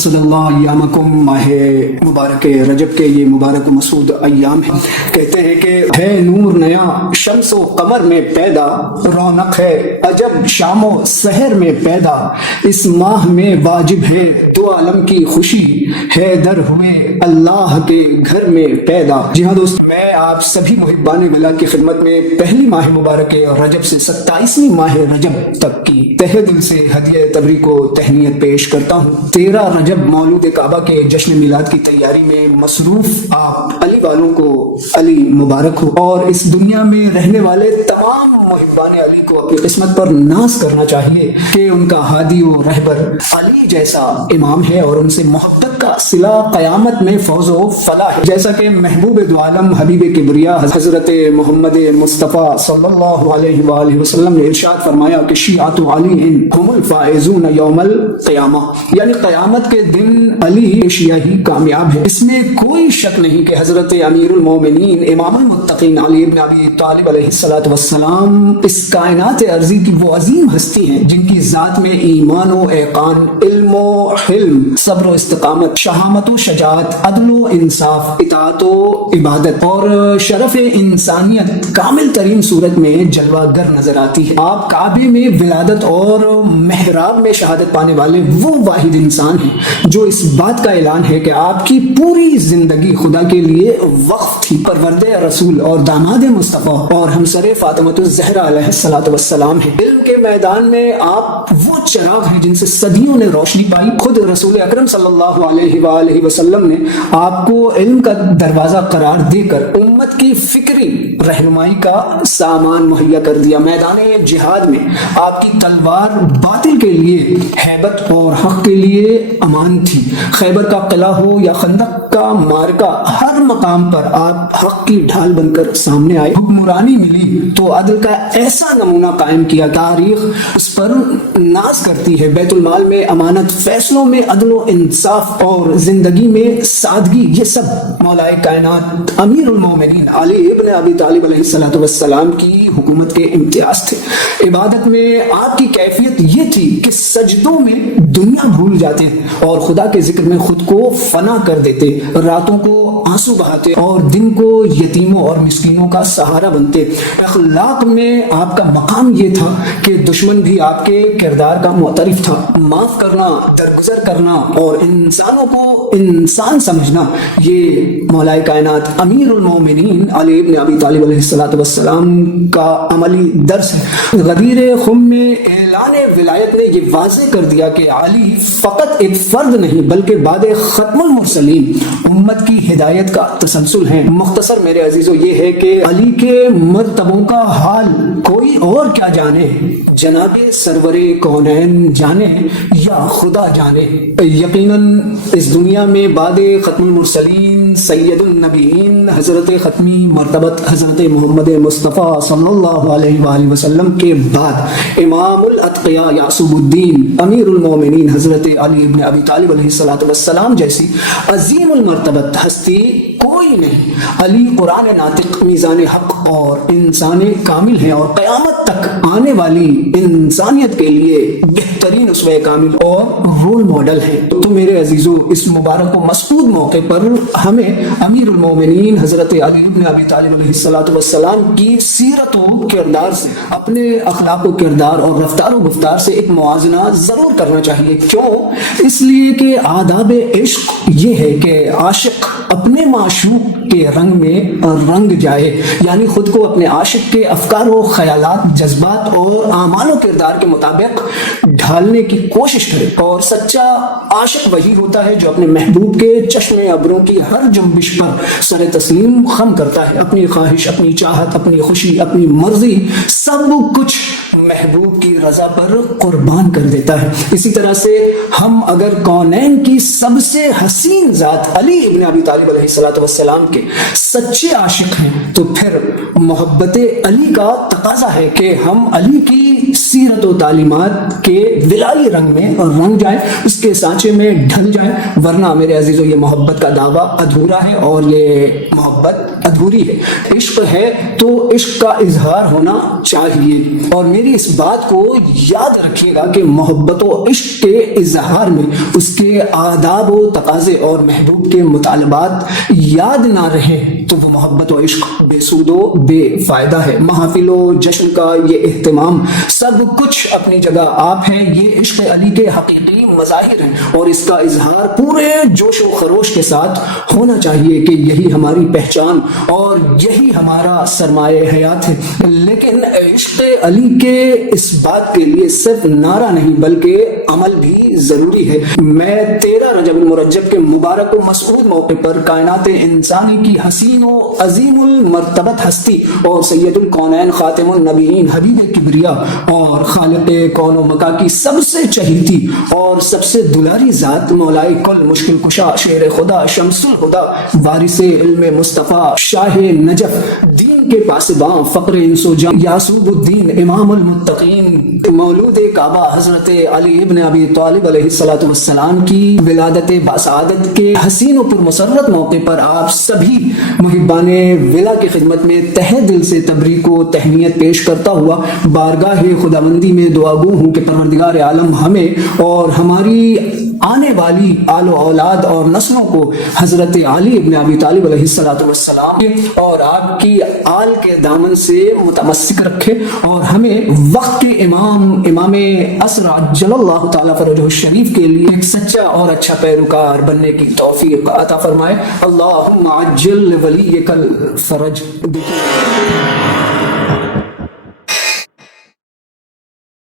اسد اللہ ایامکم، ماہ مبارک رجب کے یہ مبارک و مسعود ایام ہیں۔ کہتے ہیں کہ ہے نور نیا شمس و قمر میں پیدا، رونق ہے عجب شام و سحر میں پیدا، اس ماہ میں واجب ہے دو عالم کی خوشی، ہے در ہوئے اللہ کے گھر میں پیدا۔ جی ہاں دوست، میں آپ سبھی محبان ولا کی خدمت میں پہلی ماہ مبارک رجب سے 27ویں ماہ رجب تک کی تہہ دل سے ہدیہ تبریک کو تہنیت پیش کرتا ہوں۔ 13 رجب مولود کعبہ کے جشن میلاد کی تیاری میں مصروف آپ علی والوں کو علی مبارک ہو، اور اس دنیا میں رہنے والے تمام محبان علی کو اپنی قسمت پر ناز کرنا چاہیے کہ ان کا ہادی و رہبر علی جیسا امام ہے، اور ان سے محبت کا صلہ قیامت میں فوز و فلاح ہے، جیسا کہ محبوب دو عالم حبیب کبریا حضرت محمد مصطفیٰ صلی اللہ علیہ وآلہ وسلم نے ارشاد فرمایا کہ شیعۃ علی ہم الفائزون یوم القیامہ، یعنی قیامت کے دن علی شیعہ ہی کامیاب ہے۔ اس میں کوئی شک نہیں کہ حضرت امیر المومنین امام المتقین علی بن ابی طالب علیہ السلام اس کائنات ارضی کی وہ عظیم ہستی ہیں جن کی ذات میں ایمان و اعقان، علم و حلم، صبر و استقامت، شہامت و شجاعت، عدل و انصاف، اطاعت و عبادت اور شرف انسانیت کامل ترین صورت میں جلوہ گر نظر آتی ہے۔ آپ کعبے میں ولادت اور محراب میں شہادت پانے والے وہ واحد انسان ہیں جو اس بات کا اعلان ہے کہ آپ کی پوری زندگی خدا کے لیے وقف تھی۔ پرورد رسول اور داماد مصطفیٰ اور ہمسر فاطمہ الزہرا علیہ السلام ہیں۔ علم کے میدان میں آپ وہ چراغ ہیں جن سے صدیوں نے روشنی پائی۔ خود رسول اکرم صلی اللہ علیہ وآلہ وسلم نے آپ کو علم کا دروازہ قرار دے کر امت کی فکری رہنمائی کا سامان مہیا کر دیا۔ میدان جہاد میں آپ کی تلوار باطل کے لیے ہیبت اور حق کے لیے امان تھی۔ خیبر کا قلعہ ہو یا خندق کا مارکا، ہر مقام پر آپ حق کی ڈھال بن کر سامنے آئے۔ حکمرانی ملی تو عدل کا ایسا نمونہ قائم کیا، تاریخ اس پر ناز کرتی ہے۔ بیت المال میں امانت، فیصلوں میں عدل و انصاف اور زندگی میں سادگی، یہ سب مولا کائنات امیر المومنین علی ابن ابی طالب علیہ السلام کی حکومت کے امتیاز تھے۔ عبادت میں آپ کی کیفیت یہ تھی کہ سجدوں میں دنیا بھول جاتے اور خدا کے ذکر میں خود کو فنا کر دیتے، راتوں کو آنسو بہاتے اور دن کو یتیموں اور مسکینوں کا سہارا بنتے۔ اخلاق میں آپ کا مقام یہ تھا کہ دشمن بھی آپ کے کردار کا معترف تھا۔ معاف کرنا، درگزر کرنا اور انسانوں کو انسان سمجھنا، یہ مولا کائنات امیر المومنین علی ابن ابی طالب علیہ السلام کا عملی درس ہے۔ غدیر خم میں اعلان ولایت نے یہ واضح کر دیا کہ علی فقط ایک فرد نہیں بلکہ بعد ختم المرسلین امت کی ہدایت کا تسلسل ہے۔ مختصر میرے عزیزو یہ ہے کہ علی کے مرتبوں کا حال کوئی اور کیا جانے، جناب سرور کونین جانے یا خدا جانے۔ یقیناً اس دنیا میں بعد ختم المرسلین سید النبیین حضرت ختمی مرتبت حضرت محمد مصطفیٰ صلی اللہ علیہ وآلہ وسلم کے بعد امام الاتقیاء یعصوب الدین امیر المومنین حضرت علی ابن ابی طالب علیہ السلام جیسی عظیم المرتبت ہستی کوئی نہیں۔ علی قرآن ناطق، میزان حق اور انسان کامل ہیں، اور قیامت تک آنے والی انسانیت کے لیے بہترین اسوہ کامل اور رول ماڈل ہیں۔ تو میرے عزیزو، اس مبارک و مسعود موقع پر ہمیں امیر المومنین حضرت علی ابن ابی طالب علیہ السلام کی سیرت و کردار سے، اپنے اخلاق و کردار اور رفتار و گفتار سے ایک موازنہ ضرور کرنا چاہیے۔ کیوں؟ اس لیے کہ آداب عشق یہ ہے کہ عاشق اپنے معشوق کے رنگ میں رنگ جائے، یعنی خود کو اپنے عاشق کے افکار و خیالات، جذبات اور اعمال و کردار کے مطابق ڈھالنے کی کوشش کرے۔ اور سچا عاشق وہی ہوتا ہے جو اپنے محبوب کے چشم ابروں کی ہر جنبش پر سر تسلیم خم کرتا ہے، اپنی خواہش، اپنی چاہت، اپنی خوشی، اپنی مرضی، سب کچھ محبوب کی رضا پر قربان کر دیتا ہے۔ اسی طرح سے ہم اگر کونین کی سب سے حسین ذات علی ابن ابی طالب علیہ السلام کے سچے عاشق ہیں تو پھر محبت علی کا تقاضا ہے کہ ہم علی کی سیرت و تعلیمات کے ولائی رنگ میں رنگ جائے، اس کے سانچے میں ڈھل جائے، ورنہ میرے عزیزو یہ محبت کا دعویٰ ادھورا ہے اور یہ محبت ادھوری ہے۔ عشق ہے تو عشق کا اظہار ہونا چاہیے، اور میری اس بات کو یاد رکھیے گا کہ محبت و عشق کے اظہار میں اس کے آداب و تقاضے اور محبوب کے مطالبات یاد نہ رہے تو وہ محبت و عشق بے سود و بے فائدہ ہے۔ محافل و جشن کا یہ اہتمام سب کچھ اپنی جگہ آپ ہیں، یہ عشق علی کے حقیقی مظاہر ہیں اور اس کا اظہار پورے جوش و خروش کے ساتھ ہونا چاہیے کہ یہی ہماری پہچان اور یہی ہمارا سرمایہ حیات ہے۔ لیکن عشق علی کے اس بات کے لیے صرف نعرہ نہیں بلکہ عمل بھی ضروری ہے۔ میں 13 رجب المرجب کے مبارک و مسعود موقع پر کائنات انسانی کی حسین و عظیم المرتبت ہستی اور سید الکونین خاتم النبیین حبیب کبریا اور خالق کون و مکا کی سب سے چہیتی اور سب سے دلاری ذات مولائی کل مشکل کشا شیر خدا شمس الہدا وارث علم مصطفیٰ شاہ نجف دین کے پاسباں فقر انس و جان یعصوب الدین امام المتقین مولود کعبہ حضرت علی ابن ابی طالب علیہ الصلوۃ والسلام کی ولادت باسعادت کے حسین و پرمسرت موقع پر آپ سبھی محبان ولا کی خدمت میں تہہ دل سے تبریک و تہنیت پیش کرتا ہوا بارگاہ خداوندی میں دعا گو ہوں کہ پروردگار عالم ہمیں اور ہماری آنے والی آل و اولاد اور نسلوں کو حضرت علی ابن ابی طالب علیہ الصلوۃ والسلام اور آپ کی آل کے دامن سے متمسک رکھے اور ہمیں وقت کے امام عصر عجل اللہ تعالیٰ فرجہ الشریف کے لیے ایک سچا اور اچھا پیروکار بننے کی توفیق عطا فرمائے۔ اللہم عجل ولیک الفرج۔